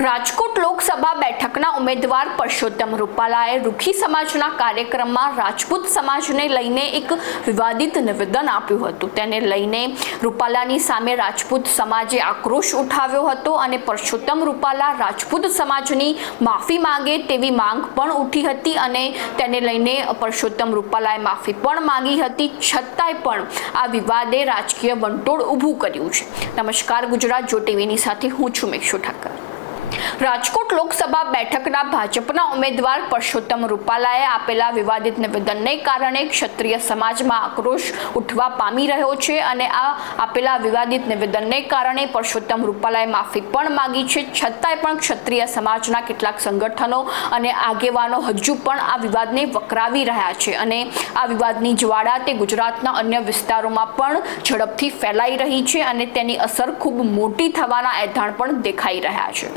રાજકોટ લોકસભા બેઠકના ઉમેદવાર પરસોત્તમ રૂપાલાએ રૂખી સમાજના કાર્યક્રમમાં રાજપૂત સમાજને લઈને એક વિવાદિત નિવેદન આપ્યું હતું. તેને લઈને રૂપાલાની સામે રાજપૂત સમાજે આક્રોશ ઉઠાવ્યો હતો અને પરસોત્તમ રૂપાલા રાજપૂત સમાજની માફી માંગે તેવી માંગ પણ ઉઠી હતી અને તેને લઈને પરસોત્તમ રૂપાલાએ માફી પણ માંગી હતી, છતાંય પણ આ વિવાદે રાજકીય વંટોળ ઊભું કર્યું છે. નમસ્કાર, ગુજરાત જો ટીવીની સાથે હું છું મેક્ષુ ઠાકર. રાજકોટ લોકસભા બેઠકના ભાજપના ઉમેદવાર પરસોત્તમ રૂપાલાએ આપેલા વિવાદિત નિવેદનને કારણે ક્ષત્રિય સમાજમાં આક્રોશ ઉઠવા પામી રહ્યો છે અને આ આપેલા વિવાદિત નિવેદનને કારણે પરસોત્તમ રૂપાલાએ માફી પણ માંગી છે. છતાંય પણ ક્ષત્રિય સમાજના કેટલાક સંગઠનો અને આગેવાનો હજુ પણ આ વિવાદને વકરાવી રહ્યા છે અને આ વિવાદની જ્વાળા તે ગુજરાતના અન્ય વિસ્તારોમાં પણ ઝડપથી ફેલાઈ રહી છે અને તેની અસર ખૂબ મોટી થવાના એધાણ પણ દેખાઈ રહ્યા છે.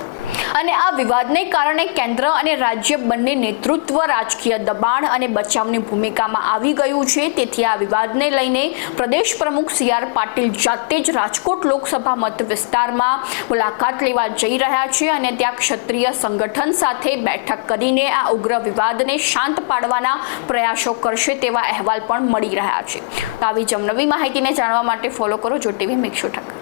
અને આ વિવાદને કારણે કેન્દ્ર અને રાજ્ય બંને નેતૃત્વ રાજકીય દબાણ અને બચાવની ભૂમિકામાં આવી ગયું છે. તેથી આ વિવાદને લઈને પ્રદેશ પ્રમુખ સી આર પાટીલ જાતે જ રાજકોટ લોકસભા મત વિસ્તારમાં મુલાકાત લેવા જઈ રહ્યા છે અને ત્યાં ક્ષત્રિય સંગઠન સાથે બેઠક કરીને આ ઉગ્ર વિવાદને શાંત પાડવાના પ્રયાસો કરશે તેવા અહેવાલ પણ મળી રહ્યા છે. આવી જમનવી માહિતીને જાણવા માટે ફોલો કરો જો ટીવી મેક્ષો ઠાકર